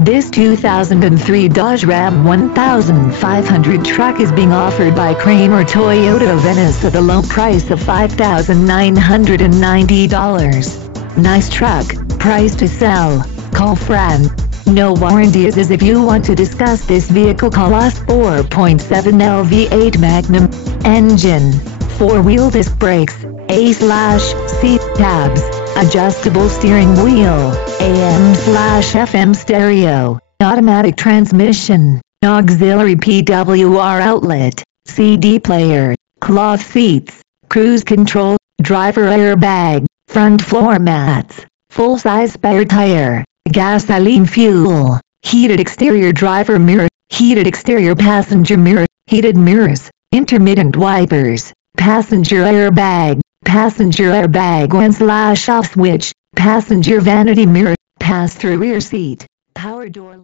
This 2003 Dodge Ram 1500 truck is being offered by Kramer Toyota Venice at a low price of $5,990. Nice truck, price to sell. Call Fran. No warranties. As if you want to discuss this vehicle, call us. 4.7L V8 Magnum engine, 4-wheel disc brakes, A/C tabs, adjustable steering wheel, AM/FM stereo, automatic transmission, auxiliary PWR outlet, CD player, cloth seats, cruise control, driver airbag, front floor mats, full-size spare tire, gasoline fuel, heated exterior driver mirror, heated exterior passenger mirror, heated mirrors, intermittent wipers, passenger airbag on/off switch, passenger vanity mirror, pass-through rear seat, power door.